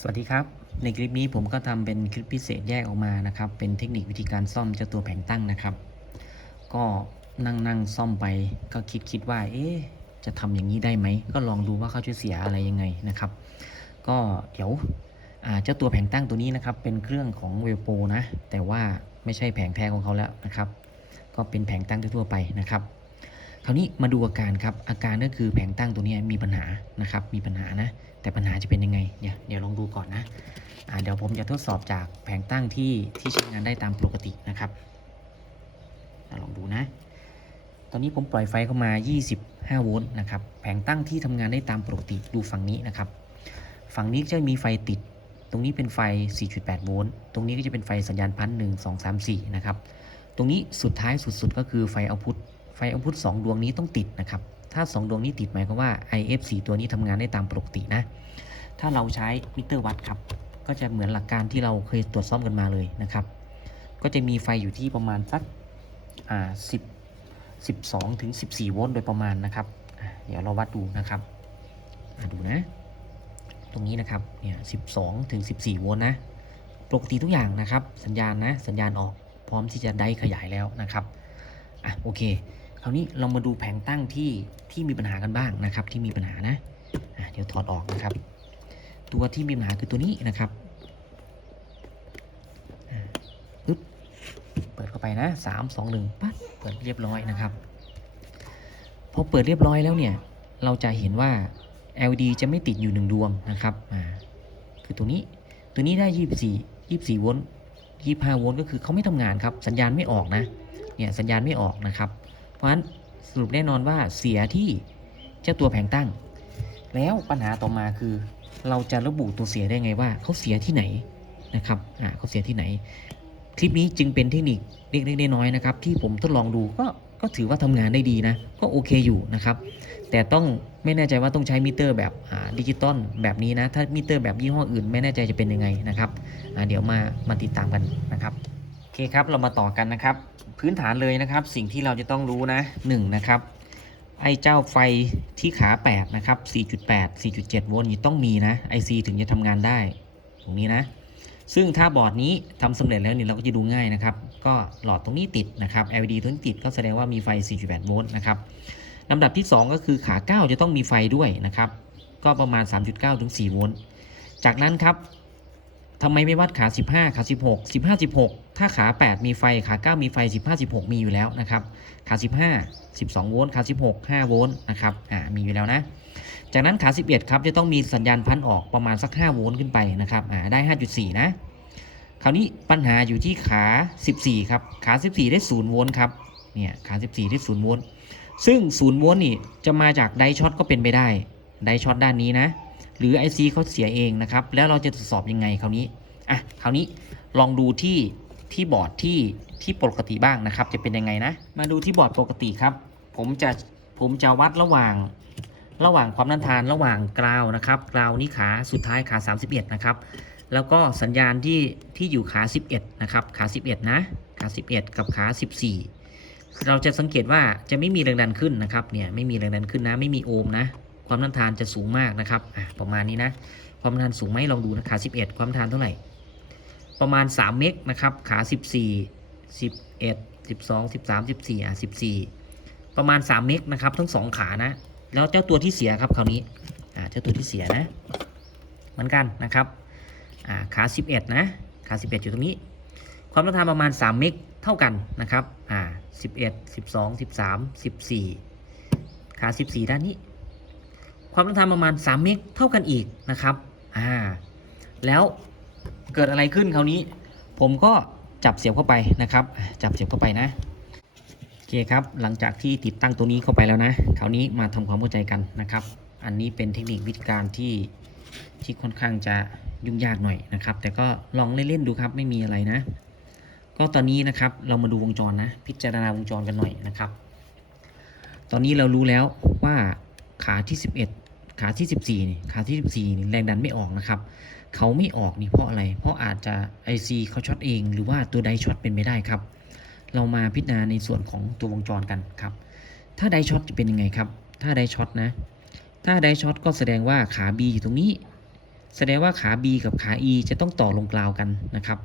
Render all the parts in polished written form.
สวัสดีครับในคลิปนี้ผมก็ทำเป็นคลิปพิเศษแยกออกมานะครับเป็นเทคนิควิธีการซ่อมเจ้าตัวแผงตั้งนะครับก็นั่งซ่อมไปก็คิดว่าจะทำอย่างนี้ได้ไหมก็ลองดูว่าเขาจะเสียอะไรยังไงนะครับก็เดี๋ยวเจ้าตัวแผงตั้งตัวนี้นะครับเป็นเครื่องของเวลโปนะแต่ว่าไม่ใช่แผงแท้ของเขาแล้วนะครับก็เป็นแผงตั้งทั่วไปนะครับคราวนี้มาดูอาการครับอาการก็คือแผงตั้งตัวนี้มีปัญหานะครับมีปัญหานะแต่ปัญหาจะเป็นยังไงเดี๋ยวลองดูก่อนนะเดี๋ยวผมจะทดสอบจากแผงตั้งที่ใช้งานได้ตามปกตินะครับลองดูนะตอนนี้ผมปล่อยไฟเข้ามา25โวลต์นะครับแผงตั้งที่ทำงานได้ตามปกติดูฝั่งนี้นะครับฝั่งนี้จะมีไฟติดตรงนี้เป็นไฟ 4.8 โวลต์ตรงนี้ก็จะเป็นไฟสัญญาณพัน1 2 3 4นะครับตรงนี้สุดท้ายสุดก็คือไฟเอาพุท2ดวงนี้ต้องติดนะครับถ้า2ดวงนี้ติดหมายความว่า IF4 ตัวนี้ทำงานได้ตามปกตินะถ้าเราใช้มิเตอร์วัดครับก็จะเหมือนหลักการที่เราเคยตรวจซ่อมกันมาเลยนะครับก็จะมีไฟอยู่ที่ประมาณสัก12 ถึง 14 โวลต์โดยประมาณนะครับเดี๋ยวเราวัดดูนะครับดูนะตรงนี้นะครับเนี่ย12 ถึง 14 โวลต์นะปกติทุกอย่างนะครับสัญญาณออกพร้อมที่จะได้ขยายแล้วนะครับโอเคคราวนี้เรามาดูแผงตั้งที่มีปัญหากันบ้างนะครับที่มีปัญหานะเดี๋ยวถอดออกนะครับตัวที่มีปัญหาคือตัวนี้นะครับปึ๊บเปิดเข้าไปนะ3 2 1ปั๊บเปิดเรียบร้อยนะครับพอเปิดเรียบร้อยแล้วเนี่ยเราจะเห็นว่า LED จะไม่ติดอยู่1ดวงนะครับคือตัวนี้ได้24โวลต์25โวลต์ก็คือเขาไม่ทำงานครับสัญญาณไม่ออกนะเนี่ยสัญญาณไม่ออกนะครับเพราะฉะนั้นสรุปแน่นอนว่าเสียที่เจ้าตัวแผงตั้งแล้วปัญหาต่อมาคือเราจะระบุตัวเสียได้ไงว่าเขาเสียที่ไหนนะครับเขาเสียที่ไหนคลิปนี้จึงเป็นเทคนิคเล็กๆน้อยๆนะครับที่ผมทดลองดูก็ถือว่าทำงานได้ดีนะก็โอเคอยู่นะครับแต่ต้องไม่แน่ใจว่าต้องใช้มิเตอร์แบบดิจิตอลแบบนี้นะถ้ามิเตอร์แบบยี่ห้ออื่นไม่แน่ใจจะเป็นยังไงนะครับเดี๋ยวมาติดตามกันนะครับโอเคครับเรามาต่อกันนะครับพื้นฐานเลยนะครับสิ่งที่เราจะต้องรู้นะ1นะครับไอ้เจ้าไฟที่ขา8นะครับ4.8 4.7 โวลต์นี่ต้องมีนะ IC ถึงจะทำงานได้ตรงนี้นะซึ่งถ้าบอร์ดนี้ทำสำเร็จแล้วเนี่ยเราก็จะดูง่ายนะครับก็หลอดตรงนี้ติดนะครับ LED ตรงนี้ติดก็แสดงว่ามีไฟ 4.8 โวลต์นะครับลำดับที่2ก็คือขา9จะต้องมีไฟด้วยนะครับก็ประมาณ 3.9 ถึง 4 โวลต์จากนั้นครับทำไมไม่วัดขา15ขา16 15 16ถ้าขา8มีไฟขา9มีไฟ15 16มีอยู่แล้วนะครับขา15 12 โวลต์ขา16 5 โวลต์นะครับมีอยู่แล้วนะจากนั้นขา11ครับจะต้องมีสัญญาณพันออกประมาณสัก5โวลต์ขึ้นไปนะครับได้ 5.4 นะคราวนี้ปัญหาอยู่ที่ขา14ครับขา14ได้0โวลต์ครับเนี่ยขา14ได้0โวลต์ซึ่ง0โวลต์นี่จะมาจากไดช็อตก็เป็นไปได้ไดช็อตด้านนี้นะหรือ IC เขาเสียเองนะครับแล้วเราจะตรวจสอบยังไงคราวนี้ลองดูที่บอร์ดที่ปกติบ้างนะครับจะเป็นยังไงนะมาดูที่บอร์ดปกติครับผมจะวัดระหว่างความต้านทานระหว่างกราวนะครับกราวนี้ขาสุดท้ายขา31นะครับแล้วก็สัญญาณที่อยู่ขา11นะครับขา11นะขา11กับขา14เราจะสังเกตว่าจะไม่มีแรงดันขึ้นนะครับเนี่ยไม่มีแรงดันขึ้นนะไม่มีโอห์มนะความต้านทานจะสูงมากนะครับประมาณนี้นะความต้านทานสูงไหมลองดูนะขา11ความต้านทานเท่าไหร่ประมาณ3เมกนะครับขา14 11 12 13 14 14ประมาณ3เมกนะครับทั้ง2ขานะแล้วเจ้าตัวที่เสียครับคราวนี้เจ้าตัวที่เสียนะเหมือนกันนะครับขา11นะขา11อยู่ตรงนี้ความต้านทานประมาณ3เมกเท่ากันนะครับ11 12 13 14ขา14ด้านนี้ความต้านทานประมาณ3เมกเท่ากันอีกนะครับแล้วเกิดอะไรขึ้นคราวนี้ผมก็จับเสียบเข้าไปนะครับจับเสียบเข้าไปนะโอเคครับหลังจากที่ติดตั้งตัวนี้เข้าไปแล้วนะคราวนี้มาทำความเข้าใจกันนะครับอันนี้เป็นเทคนิควิธีการที่ค่อนข้างจะยุ่งยากหน่อยนะครับแต่ก็ลองเล่นๆดูครับไม่มีอะไรนะก็ตอนนี้นะครับเรามาดูวงจรนะพิจารณาวงจรกันหน่อยนะครับตอนนี้เรารู้แล้วว่าขาที่11ขาที่14นี่ขาที่14นี่แรงดันไม่ออกนะครับเขาไม่ออกนี่เพราะอะไรเพราะอาจจะ IC เขาช็อตเองหรือว่าตัวไดช็อตเป็นไม่ได้ครับเรามาพิจารณาในส่วนของตัววงจรกันครับถ้าไดช็อตจะเป็นยังไงครับถ้าไดช็อตนะถ้าไดช็อตก็แสดงว่าขา B อยู่ตรงนี้ แสดงว่าขา B กับขา E จะต้องต่อลงกราวกันนะครับ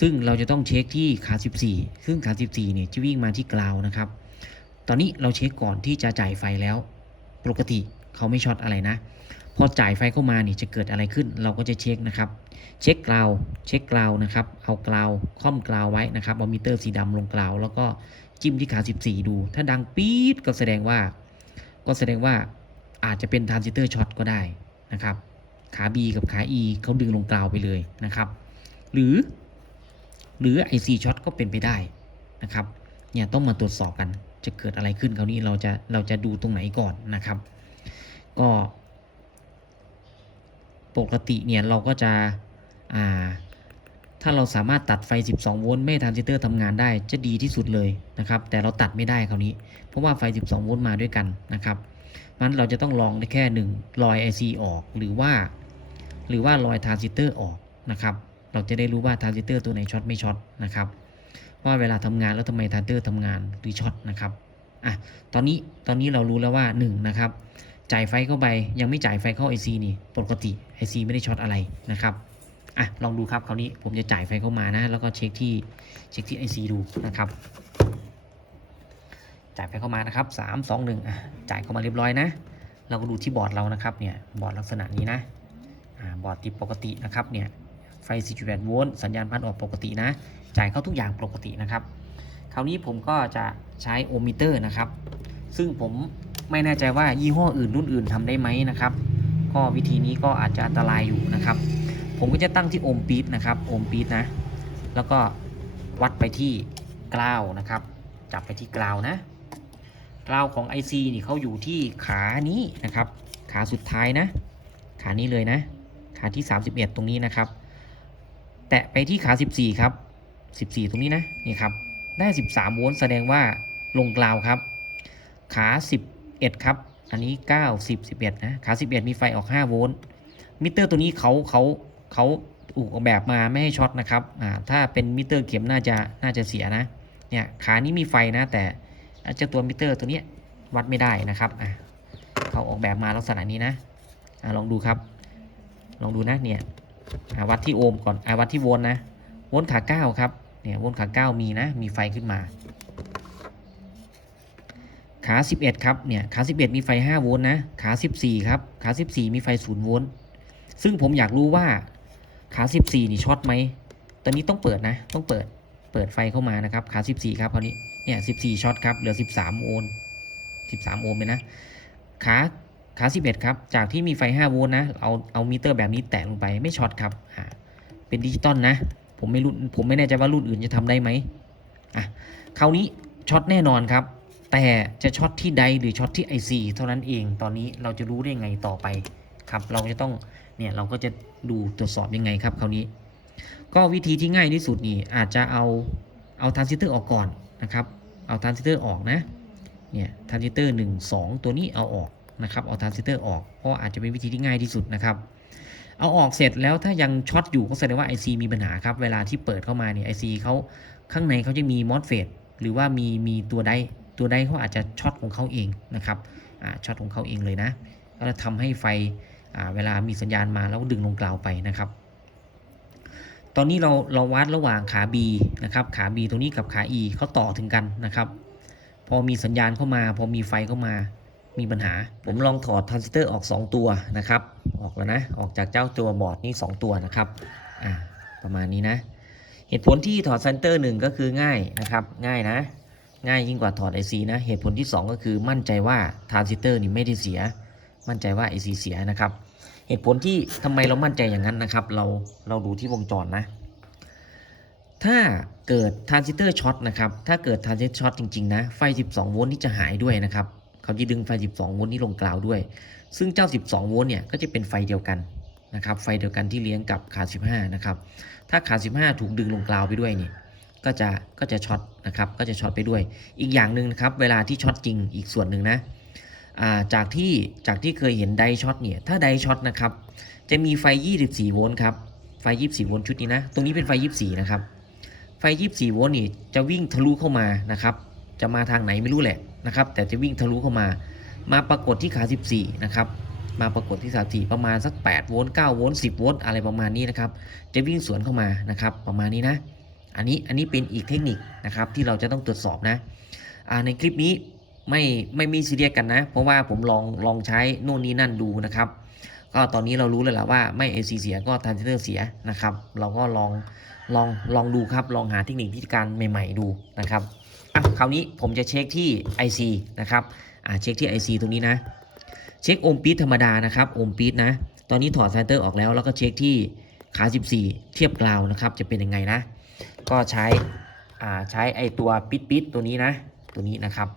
ซึ่งเราจะต้องเช็คที่ขา 14ซึ่งขา 14เนี่ยจะวิ่งมาที่กราวนะครับตอนนี้เราเช็คก่อนที่จะจ่ายไฟแล้วปกติเขาไม่ช็อตอะไรนะพอจ่ายไฟเข้ามานี่จะเกิดอะไรขึ้นเราก็จะเช็คนะครับเช็คกราวนะครับเอากราวค่อมกราวไว้นะครับเอามิเตอร์สีดำลงกราวแล้วก็จิ้มที่ขา 14ดูถ้าดังปี๊ดก็แสดงว่าอาจจะเป็นทรานซิสเตอร์ช็อตก็ได้นะครับขา B กับขา E เขาดึงลงกราวไปเลยนะครับหรือ IC ช็อตก็เป็นไปได้นะครับเนี่ยต้องมาตรวจสอบกันจะเกิดอะไรขึ้นคราวนี้เราจะดูตรงไหนก่อนนะครับก็ปกติเนี่ยเราก็จะถ้าเราสามารถตัดไฟ12โวลต์ไม่ให้ทรานซิสเตอร์ทำงานได้จะดีที่สุดเลยนะครับแต่เราตัดไม่ได้คราวนี้เพราะว่าไฟ12โวลต์มาด้วยกันนะครับมันเราจะต้องลองได้แค่1รอย IC ออกหรือว่ารอยทรานซิสเตอร์ออกนะครับเราจะได้รู้ว่าทรานซิสเตอร์ตัวไหนช็อตไม่ช็อตนะครับว่าเวลาทำงานแล้วทำไมทรานซิสเตอร์ทำงานหรือช็อตนะครับตอนนี้เรารู้แล้วว่า1นะครับจ่ายไฟเข้าไปยังไม่จ่ายไฟเข้า IC นี่ปกติ IC ไม่ได้ช็อตอะไรนะครับลองดูครับคราวนี้ผมจะจ่ายไฟเข้ามานะแล้วก็เช็คที่ IC ดูนะครับจ่ายไฟเข้ามานะครับ3 2 1จ่ายเข้ามาเรียบร้อยนะเราก็ดูที่บอร์ดเรานะครับเนี่ยบอร์ดลักษณะนี้นะบอร์ดติดปกตินะครับเนี่ยไฟ 4.8 โวลต์สัญญาณพัดออกปกตินะจ่ายเข้าทุกอย่างปกตินะครับคราวนี้ผมก็จะใช้โอห์มมิเตอร์นะครับซึ่งผมไม่แน่ใจว่ายี่ห้ออื่นรุ่นอื่นทำได้ไหมนะครับก็วิธีนี้ก็อาจจะอันตรายอยู่นะครับผมก็จะตั้งที่โอห์มปี๊ดนะครับโอห์มปี๊ดนะแล้วก็วัดไปที่กราวนะครับจับไปที่กราวนะกราวของ IC นี่เขาอยู่ที่ขานี้นะครับขาสุดท้ายนะขานี้เลยนะขาที่31ตรงนี้นะครับแตะไปที่ขา14ครับ14ตรงนี้นะนี่ครับได้13โวลต์แสดงว่าลงกราวครับขา11ครับอันนี้9 10 11นะขา11มีไฟออก5โวลต์มิเตอร์ตัวนี้เขาออกแบบมาไม่ให้ช็อตนะครับถ้าเป็นมิเตอร์เข็มน่าจะเสียนะเนี่ยขานี้มีไฟนะแต่เจ้าตัวมิเตอร์ตัวนี้วัดไม่ได้นะครับเขาออกแบบมาลักษณะนี้นะลองดูครับลองดูนะเนี่ยวัดที่โอห์มก่อนวัดที่โวลต์นะโวลต์ขา9ครับเนี่ยโวลต์ขา9มีนะมีไฟขึ้นมาขา11ครับเนี่ยขา11มีไฟ5โวลต์นะขา14ครับขา14มีไฟ0โวลต์ซึ่งผมอยากรู้ว่าขา14นี่ช็อตไหมตอนนี้ต้องเปิดนะต้องเปิดไฟเข้ามานะครับขา14ครับคราวนี้เนี่ย14ช็อตครับเหลือ13โอห์ม13โอห์มเลยนะขา11ครับจากที่มีไฟ5โวลต์นะเอามิเตอร์แบบนี้แตะลงไปไม่ช็อตครับเป็นดิจิตอลนะผมไม่แน่ใจว่ารุ่นอื่นจะทำได้ไหมคราวนี้ช็อตแน่นอนครับแต่จะช็อตที่ใดหรือช็อตที่ IC เท่านั้นเองตอนนี้เราจะรู้ได้ไงต่อไปครับเราจะต้องเนี่ยเราก็จะดูตรวจสอบยังไงครับคราวนี้ก็วิธีที่ง่ายที่สุดนี่อาจจะเอาทรานซิสเตอร์ออกก่อนนะครับเอาทรานซิสเตอร์ออกนะเนี่ยทรานซิสเตอร์1 2ตัวนี้เอาออกนะครับเอาทรานซิสเตอร์ออกเพราะอาจจะเป็นวิธีที่ง่ายที่สุดนะครับเอาออกเสร็จแล้วถ้ายังช็อตอยู่ก็แสดงว่า IC มีปัญหาครับเวลาที่เปิดเข้ามาเนี่ย IC เขาข้างในเขาจะมีมอสเฟตหรือว่ามีตัวใดเขาอาจจะช็อตของเขาเองนะครับช็อตของเขาเองเลยนะก็จะทำให้ไฟเวลามีสัญญาณมาแล้วดึงลงกราวไปนะครับตอนนี้เราวัดระหว่างขา B นะครับขา B ตรงนี้กับขา E เขาต่อถึงกันนะครับพอมีสัญญาณเข้ามาพอมีไฟเข้ามามีปัญหาผมลองถอดทรานซิสเตอร์ออก2ตัวนะครับออกแล้วนะออกจากเจ้าตัวบอร์ดนี่2ตัวนะครับประมาณนี้นะเหตุผลที่ถอดทรานซิสเตอร์1ก็คือง่ายนะครับง่ายนะง่ายยิ่งกว่าถอด IC นะเหตุผลที่2ก็คือมั่นใจว่าทรานซิสเตอร์นี่ไม่ได้เสียมั่นใจว่า IC เสียนะครับเหตุผลที่ทำไมเรามั่นใจอย่างนั้นนะครับเราดูที่วงจรนะถ้าเกิดทรานซิสเตอร์ช็อตนะครับถ้าเกิดทรานซิสเตอร์ช็อตจริงๆนะไฟ12โวลต์นี่จะหายด้วยนะครับเขาจะดึงไฟ12โวลต์นี้ลงกราวด้วยซึ่งเจ้า12โวลต์เนี่ยก็จะเป็นไฟเดียวกันนะครับไฟเดียวกันที่เลี้ยงกับขา15นะครับถ้าขา15ถูกดึงลงกราวไปด้วยนี่ก็จะช็อตนะครับก็จะช็อตไปด้วยอีกอย่างหนึ่งนะครับเวลาที่ช็อตจริงอีกส่วนหนึ่งนะจากที่เคยเห็นไดช็อตเนี่ยถ้าไดช็อตนะครับจะมีไฟ24โวลต์ครับไฟ24โวลต์ชุดนี้นะตรงนี้เป็นไฟ24นะครับไฟ24โวลต์นี่จะวิ่งทะลุเข้ามานะครับจะมาทางไหนไม่รู้แหละนะครับแต่จะวิ่งทะลุเข้ามาปรากฏที่ขา14นะครับ มาปรากฏที่34ประมาณสัก8โวลต์9โวลต์10โวลต์อะไรประมาณนี้นะครับจะวิ่งสวนเข้ามานะครับประมาณนี้นะอันนี้เป็นอีกเทคนิคนะครับที่เราจะต้องตรวจสอบนะในคลิปนี้ไม่มีซีเรียสกันนะเพราะว่าผมลองใช้โน่นนี้นั่นดูนะครับก็ตอนนี้เรารู้แล้วแหละว่าไม่ AC เสียก็ทรานซิสเตอร์เสียนะครับเราก็ลองดูครับลองหาเทคนิคที่การใหม่ๆดูนะครับคราวนี้ผมจะเช็คที่ IC นะครับเช็คที่ IC ตรงนี้นะเช็คโอห์มปี๊ดธรรมดานะครับโอห์มปี๊ดนะตอนนี้ถอดไซเตอร์ออกแล้วก็เช็คที่ขา14เทียบกราวนะครับจะเป็นยังไงนะก็ใช้ไอตัวปิดตัวนี้นะตัวนี้นะครับ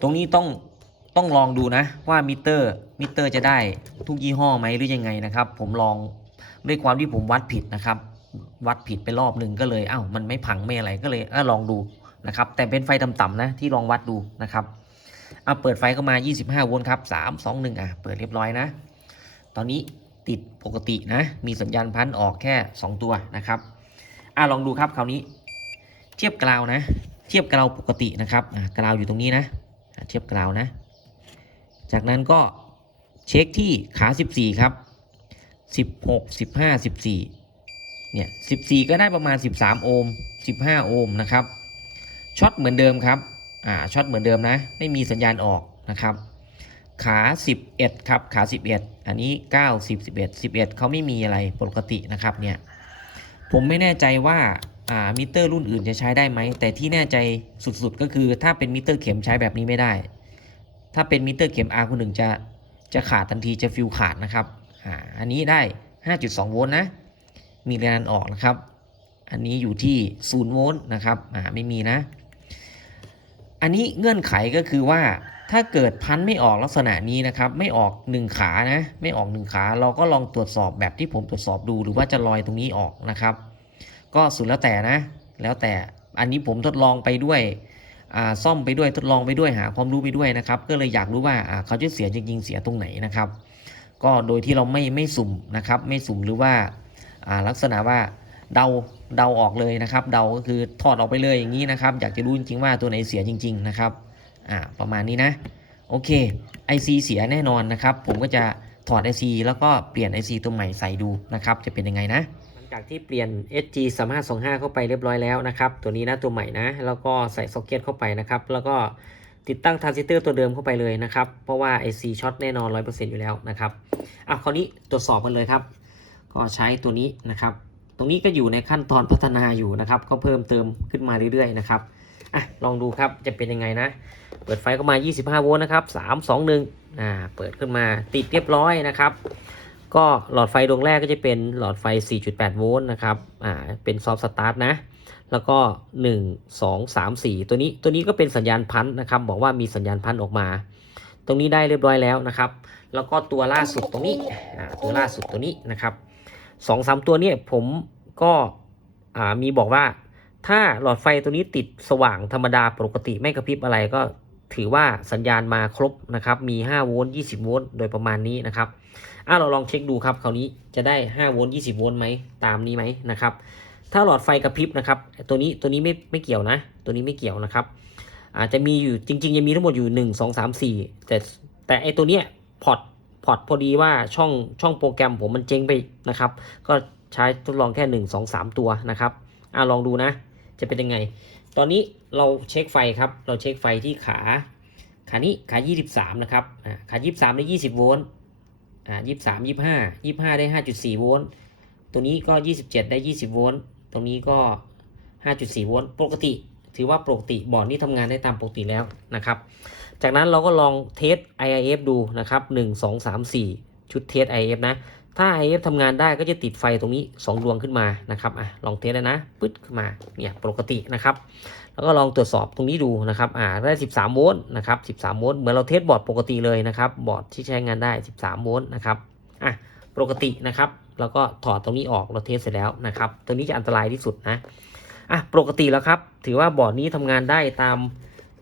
ตรงนี้ต้องลองดูนะว่ามิเตอร์จะได้ทุกยี่ห้อไหมหรือยังไงนะครับผมลองด้วยความที่ผมวัดผิดนะครับวัดผิดไปรอบหนึ่งก็เลยมันไม่พังไม่อะไรก็เลยลองดูนะครับแต่เป็นไฟต่ำๆนะที่ลองวัดดูนะครับเปิดไฟเข้ามา25โวลต์ครับ3 2 1เปิดเรียบร้อยนะตอนนี้ติดปกตินะมีสัญญาณพันออกแค่2ตัวนะครับลองดูครับคราวนี้เทียบกราวนะเทียบกราวปกตินะครับกราวอยู่ตรงนี้นะเทียบกราวนะจากนั้นก็เช็คที่ขา14ครับ16 15 14เนี่ย14ก็ได้ประมาณ13โอห์ม15โอห์มนะครับช็อตเหมือนเดิมครับช็อตเหมือนเดิมนะไม่มีสัญญาณออกนะครับขา11ครับขา11อันนี้9 10 11เขาไม่มีอะไรปกตินะครับเนี่ยผมไม่แน่ใจว่ามิเตอร์รุ่นอื่นจะใช้ได้ไหมแต่ที่แน่ใจสุดๆก็คือถ้าเป็นมิเตอร์เข็มใช้แบบนี้ไม่ได้ถ้าเป็นมิเตอร์เข็ม R1 จะขาดทันทีจะฟิวขาดนะครับอันนี้ได้ 5.2 โวลต์นะมีแรงดันออกนะครับอันนี้อยู่ที่0โวลต์นะครับไม่มีนะอันนี้เงื่อนไขก็คือว่าถ้าเกิดพันไม่ออกลักษณะนี้นะครับไม่ออก1ขานะไม่ออก1ขาเราก็ลองตรวจสอบแบบที่ผมตรวจสอบดูหรือว่าจะลอยตรงนี้ออกนะครับก็สุดแล้วแต่นะแล้วแต่อันนี้ผมทดลองไปด้วยซ่อมไปด้วยทดลองไปด้วยหาความรู้ไปด้วยนะครับก็เลยอยากรู้ว่าเขาจะเสียจริงๆเสียตรงไหนนะครับก็โดยที่เราไม่สุ่มนะครับไม่สุ่มหรือว่าลักษณะว่าเดาออกเลยนะครับเดาก็คือถอดออกไปเลยอย่างนี้นะครับอยากจะรู้จริงๆว่าตัวไหนเสียจริงๆนะครับประมาณนี้นะโอเค IC เสียแน่นอนนะครับผมก็จะถอด IC แล้วก็เปลี่ยน IC ตัวใหม่ใส่ดูนะครับจะเป็นยังไงนะหลังจากที่เปลี่ยน SG 3525เข้าไปเรียบร้อยแล้วนะครับตัวนี้นะตัวใหม่นะแล้วก็ใส่ซ็อกเก็ตเข้าไปนะครับแล้วก็ติดตั้งทรานซิสเตอร์ตัวเดิมเข้าไปเลยนะครับเพราะว่า IC ช็อตแน่นอน 100% อยู่แล้วนะครับคราวนี้ตรวจสอบกันเลยครับก็ใช้ตัวนี้นะครับตรงนี้ก็อยู่ในขั้นตอนพัฒนาอยู่นะครับก็เพิ่มเติมขึ้นมาเรื่อยๆนะครับลองดูครับจะเป็นยังไงนะเปิดไฟเข้ามา25โวลต์นะครับ3 2 1เปิดขึ้นมาติดเรียบร้อยนะครับก็หลอดไฟดวงแรกก็จะเป็นหลอดไฟ 4.8 โวลต์นะครับเป็นซอฟต์สตาร์ทนะแล้วก็1 2 3 4ตัวนี้ก็เป็นสัญญาณพันนะครับบอกว่ามีสัญญาณพันออกมาตรงนี้ได้เรียบร้อยแล้วนะครับแล้วก็ตัวล่าสุดตรงนี้ตัวล่าสุดตัวนี้นะครับ2-3 ตัวนี้ผมก็มีบอกว่าถ้าหลอดไฟตัวนี้ติดสว่างธรรมดาปกติไม่กระพริบอะไรก็ถือว่าสัญญาณมาครบนะครับมี5โวลต์20โวลต์โดยประมาณนี้นะครับเราลองเช็คดูครับคราวนี้จะได้5โวลต์20โวลต์ไหมตามนี้ไหมนะครับถ้าหลอดไฟกระพริบนะครับตัวนี้ไม่เกี่ยวนะตัวนี้ไม่เกี่ยวนะครับอาจจะมีอยู่จริงๆจะมีทั้งหมดอยู่1 2 3 4แต่ไอตัวเนี้ยพอร์ตพอดีว่าช่องโปรแกรมผมมันเจ๊งไปนะครับก็ใช้ทดลองแค่1 2 3ตัวนะครับลองดูนะจะเป็นยังไงตอนนี้เราเช็คไฟครับเราเช็คไฟที่ขานี้ขา23นะครับขา23ได้20โวลต์23 25ได้ 5.4 โวลต์ตัวนี้ก็27ได้20โวลต์ตรงนี้ก็ 5.4 โวลต์ปกติถือว่าปกติบอร์ดนี้ทำงานได้ตามปกติแล้วนะครับจากนั้นเราก็ลองเทส IIF ดูนะครับ1 2 3 4ชุดเทส IIF นะถ้า IIF ทำงานได้ก็จะติดไฟตรงนี้2ดวงขึ้นมานะครับลองเทสเลยนะปึ๊ดขึ้นมาเนี่ยปกตินะครับแล้วก็ลองตรวจสอบตรงนี้ดูนะครับได้13โวลต์นะครับ13โวลต์เหมือนเราเทสบอร์ดปกติเลยนะครับบอร์ดที่ใช้งานได้13โวลต์นะครับปกตินะครับแล้วก็ถอดตรงนี้ออกเราเทสเสร็จแล้วนะครับตัวนี้จะอันตรายที่สุดนะปกติแล้วครับถือว่าบอร์ดนี้ทำงานได้ตาม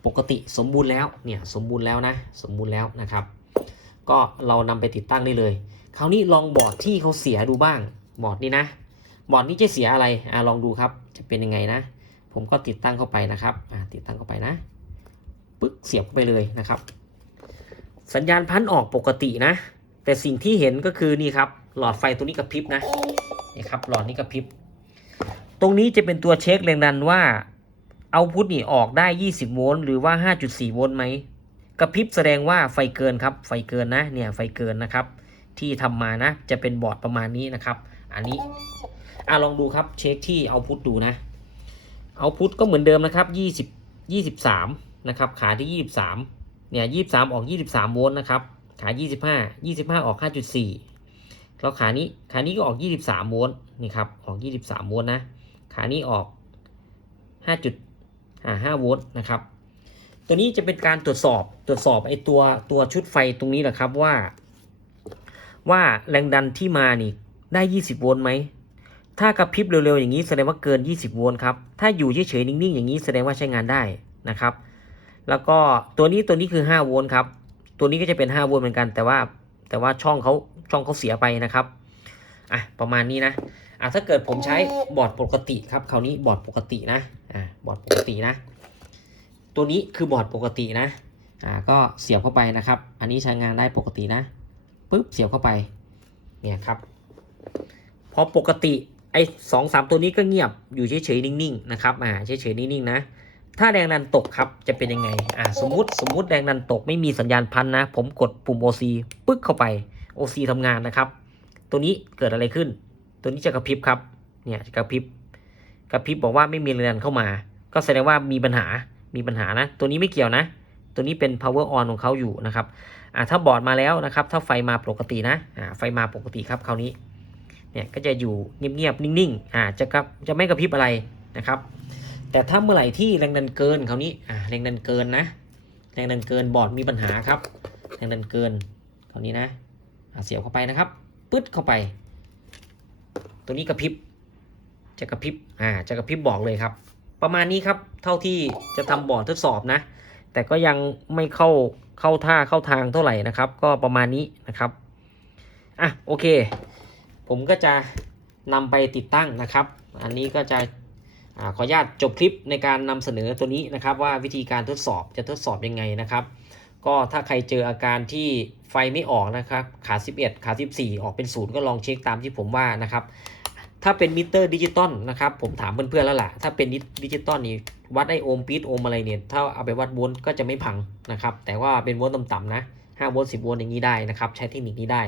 ปกติสมบูรณ์แล้วเนี่ยสมบูรณ์แล้วนะครับก็เรานำไปติดตั้งได้เลยคราวนี้ลองบอร์ดที่เขาเสียดูบ้างบอร์ดนี้นะบอร์ดนี้จะเสียอะไรลองดูครับจะเป็นยังไงนะผมก็ติดตั้งเข้าไปนะครับติดตั้งเข้าไปนะปึ๊กเสียบเข้าไปเลยนะครับ สัญญาณพันออกปกตินะแต่สิ่งที่เห็นก็คือนี่ครับหลอดไฟตัวนี้กระพริบนะนี่ครับหลอดนี้กระพริบตรงนี้จะเป็นตัวเช็คแรงดันว่าเอาพุทนี่ออกได้20โวลต์หรือว่า 5.4 โวลต์ไหมกระพริบแสดงว่าไฟเกินครับไฟเกินนะเนี่ยไฟเกินนะครับที่ทำมานะจะเป็นบอร์ดประมาณนี้นะครับอันนี้ลองดูครับเช็คที่เอาพุทดูนะเอาพุทก็เหมือนเดิมนะครับ23นะครับขาที่23เนี่ย23ออก23โวลต์นะครับขา25ออก 5.4 แล้วขานี้ก็ออก23โวลต์นี่ครับออก23โวลต์นะขานี้ออก5.5โวลต์นะครับตัวนี้จะเป็นการตรวจสอบไอตัวชุดไฟตรงนี้แหละครับว่าแรงดันที่มานี่ได้20โวลต์ไหมถ้ากระพริบเร็วๆอย่างนี้แสดงว่าเกิน20โวลต์ครับถ้าอยู่เฉยๆนิ่งๆอย่างนี้แสดงว่าใช้งานได้นะครับแล้วก็ตัวนี้คือ5โวลต์ครับตัวนี้ก็จะเป็น5โวลต์เหมือนกันแต่ว่าช่องเขาเสียไปนะครับประมาณนี้นะถ้าเกิดผมใช้บอร์ดปกติครับคราวนี้บอร์ดปกตินะบอร์ดปกตินะตัวนี้คือบอร์ดปกตินะก็เสียบเข้าไปนะครับอันนี้ใช้งานได้ปกตินะปึ๊บเสียบเข้าไปเนี่ยครับพอปกติไอ้2-3ตัวนี้ก็เงียบอยู่เฉยๆนิ่งๆนะครับเฉยๆนิ่งๆนะถ้าแรงดันตกครับจะเป็นยังไงสมมุติแรงดันตกไม่มีสัญญาณพันนะผมกดปุ่ม OC ปึ๊กเข้าไป OC ทำงานนะครับตัวนี้เกิดอะไรขึ้นตัวนี้จะกระพริบครับเนี่ยจะกระพริบบอกว่าไม่มีแรงดันเข้ามาก็แสดงว่ามีปัญหานะตัวนี้ไม่เกี่ยวนะตัวนี้เป็น power on ของเขาอยู่นะครับถ้าบอร์ดมาแล้วนะครับถ้าไฟมาปกตินะไฟมาปกติครับคราวนี้เนี่ยก็จะอยู่เงียบๆนิ่งๆจะไม่กระพริบอะไรนะครับแต่ถ้าเมื่อไหร่ที่แรงดันเกินคราวนี้แรงดันเกินนะแรงดันเกินบอร์ดมีปัญหาครับแรงดันเกินคราวนี้นะเสียบเข้าไปนะครับปึ๊ดเข้าไปตัวนี้กระพริบจะกระพริบบอกเลยครับประมาณนี้ครับเท่าที่จะทำบอร์ดทดสอบนะแต่ก็ยังไม่เข้าทางเท่าไหร่นะครับก็ประมาณนี้นะครับโอเคผมก็จะนำไปติดตั้งนะครับอันนี้ก็จะขออนุญาตจบคลิปในการนำเสนอตัวนี้นะครับว่าวิธีการทดสอบยังไงนะครับก็ถ้าใครเจออาการที่ไฟไม่ออกนะครับขา11ขา14ออกเป็น0ก็ลองเช็คตามที่ผมว่านะครับถ้าเป็นมิเตอร์ดิจิตอลนะครับผมถามเพื่อนๆแล้วล่ะถ้าเป็นดิจิตอลนี่วัดไอโอห์มปี๊ดโอห์มอะไรเนี่ยถ้าเอาไปวัดโวลต์ก็จะไม่พังนะครับแต่ว่าเป็นโวลต์ต่ำๆนะ5โวลต์10โวลต์อย่างนี้ได้นะครับใช้เทคนิคนี้ได้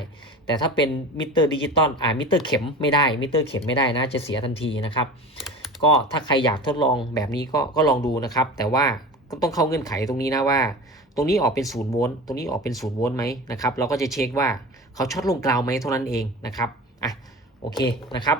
แต่ถ้าเป็นมิเตอร์ดิจิตอลมิเตอร์เข็มไม่ได้นะจะเสียทันทีนะครับก็ถ้าใครอยากทดลองแบบนี้ก็ลองดูนะครับแต่ว่าก็ต้องเข้าเงื่อนไขตรงนี้นะว่าตรงนี้ออกเป็น0โวลต์ตรงนี้ออกเป็น0โวลต์ไหมนะครับเราก็จะเช็คว่าเขาช็อตลงกราวไหมเท่านั้นเองนะครับโอเคนะครับ